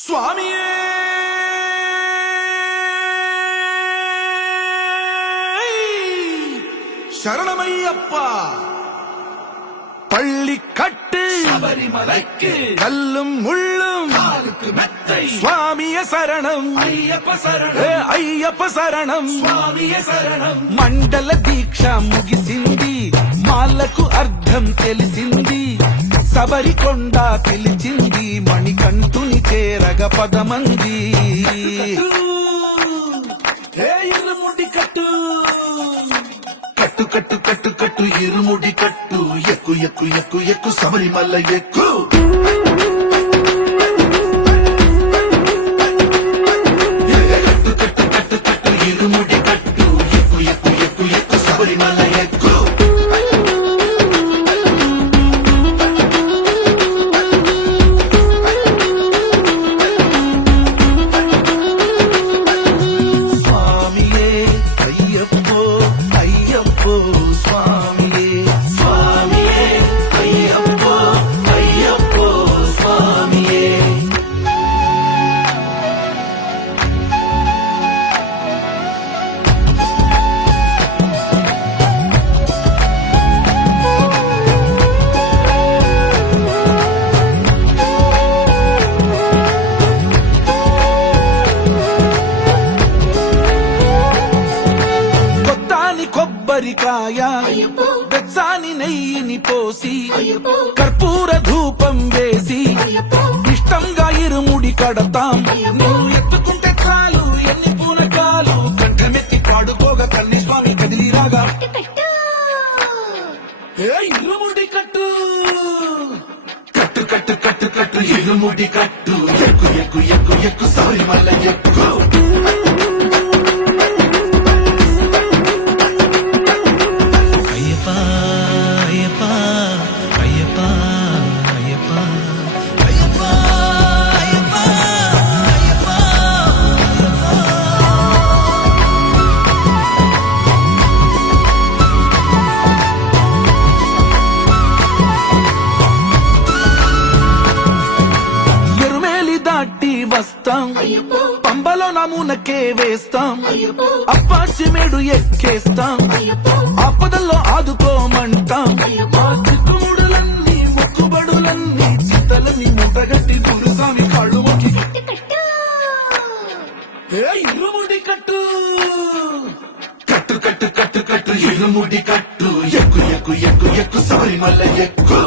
స్వామియే శరణమయ్యప్ప பள்ளிக்கட்டு சபரிமலைக்கு கல்லும் முள்ளும் காலுக்கு மெத்தை சுவாமிய சரணம் ஐயப்ப சரணம் అయ్యప్ప శరణం స్వామియ శరణం మండల దీక్ష ముగిసింది మాలకు అర్థం తెలిసింది శబరికొండ పిలిచింది మణికంఠుని చేరగ పదమంది ఇరుముడి కట్టు కట్టు కట్టు కట్టు కట్టు ఇరుముడి కట్టు ఎక్కు ఎక్కు ఎక్కు ఎక్కు శబరిమల ఎక్కు కట్టు కట్టు కట్టు కట్టు ఇరుముడి కట్టు ఎక్కు ఎక్కు ఎక్కు ఎక్కు శబరిమల ఎక్కు స్వామియే అయ్యప్పో అయ్యప్పో స్వామియే స్వామియే అయ్యప్పో అయ్యప్పో స్వామియే కొత్తాని కొబ్బరికాయ బెచ్చాని నెయ్యిని పోసి కర్పూర ధూపం వేసి ఇష్టంగా ఇరుముడి కడతాం నువ్వు ఎత్తుకుంటే చాలు ఎన్ని పూనకాలు కంఠమెత్తి పాడుకోగా కల్లి స్వామి కదిలిరాగా ఇరుముడి కట్టు కట్టు కట్టు కట్టు కట్టు ఇరుముడి కట్టు ఎక్కు ఎక్కు ఎక్కు ఎక్కు శబరిమల ఎక్కు అయ్యప్ప అయ్యప్ప అయ్యప్ప అయ్యప్ప అయ్యప్ప అయ్యప్ప అయ్యప్ప ఎరుమేలి దాటి వస్తాం పంబలో నమూనకే వేస్తాం అప్పాచిమేడు ఎక్కేస్తాం ఆపదల్లో ఆదుకోమంటాం మా చిక్కుముడులన్నీ మొక్కుబడులన్నీ చిత్తలన్నీ ముట్టగట్టి గురుస్వామి కాళ్ళు మొక్కి ఇరుముడి కట్టు కట్టు కట్టు కట్టు కట్టు ఇరుముడి కట్టు ఎక్కు ఎక్కు ఎక్కు ఎక్కు శబరిమల ఎక్కు